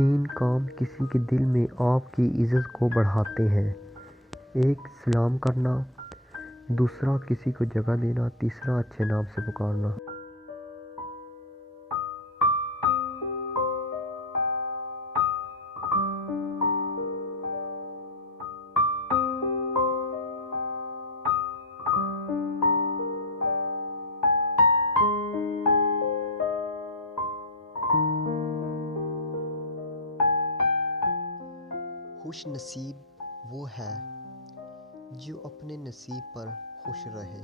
तीन काम किसी के दिल में आपकी इज़्ज़त को बढ़ाते हैं। एक, सलाम करना। दूसरा, किसी को जगह देना। तीसरा, अच्छे नाम से पुकारना। खुश नसीब वो है जो अपने नसीब पर खुश रहे।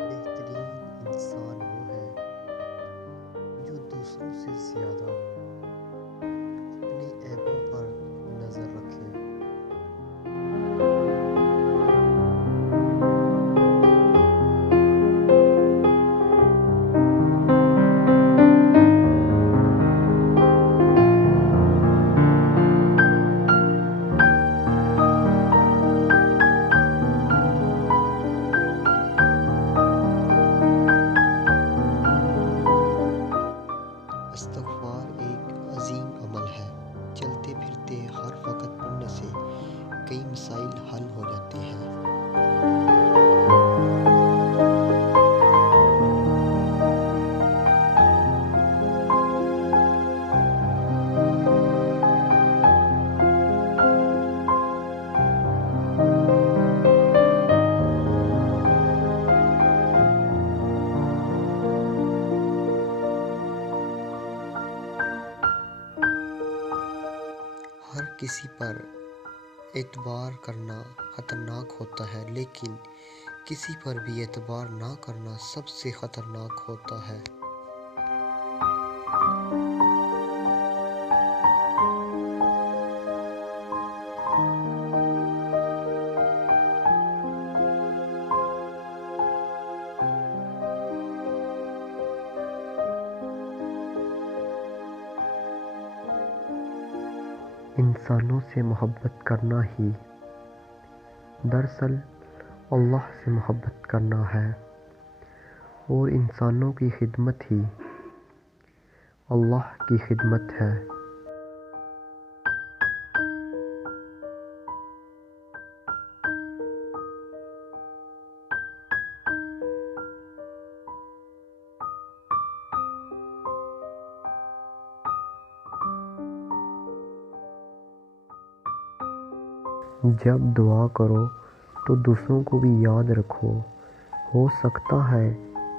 बेहतरीन इंसान वो है जो दूसरों से ज़्यादा अपने ऐबों पर नज़र रखे। इस्तग़फ़ार एक अज़ीम अमल है। चलते फिरते हर वक़्त पढ़ने से कई मसाइल हल हो जाते हैं। हर किसी पर एतबार करना ख़तरनाक होता है, लेकिन किसी पर भी एतबार ना करना सबसे ख़तरनाक होता है। इंसानों से मोहब्बत करना ही दरअसल अल्लाह से मोहब्बत करना है, और इंसानों की खिदमत ही अल्लाह की खिदमत है। जब दुआ करो तो दूसरों को भी याद रखो। हो सकता है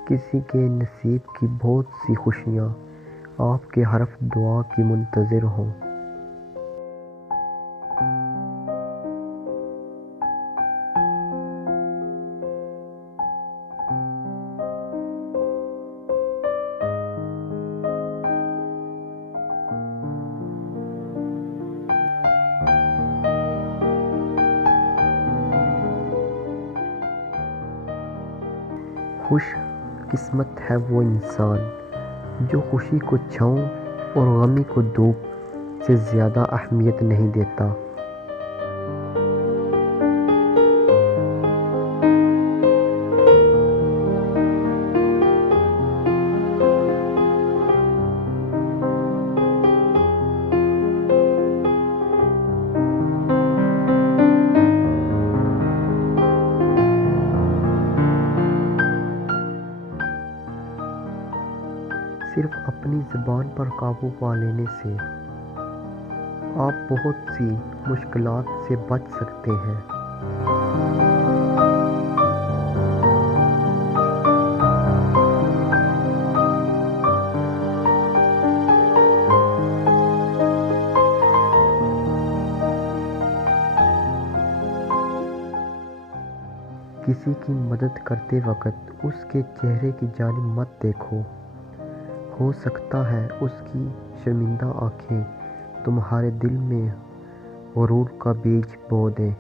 किसी के नसीब की बहुत सी खुशियाँ आपके हरफ दुआ की मुंतज़िर हों। खुश किस्मत है वो इंसान जो खुशी को छाँव और गमी को धूप से ज़्यादा अहमियत नहीं देता। सिर्फ अपनी ज़ुबान पर काबू पा लेने से आप बहुत सी मुश्किलात से बच सकते हैं। किसी की मदद करते वक़्त उसके चेहरे की जानिब मत देखो। हो सकता है उसकी शर्मिंदा आँखें तुम्हारे दिल में गुरूर का बीज बो दें।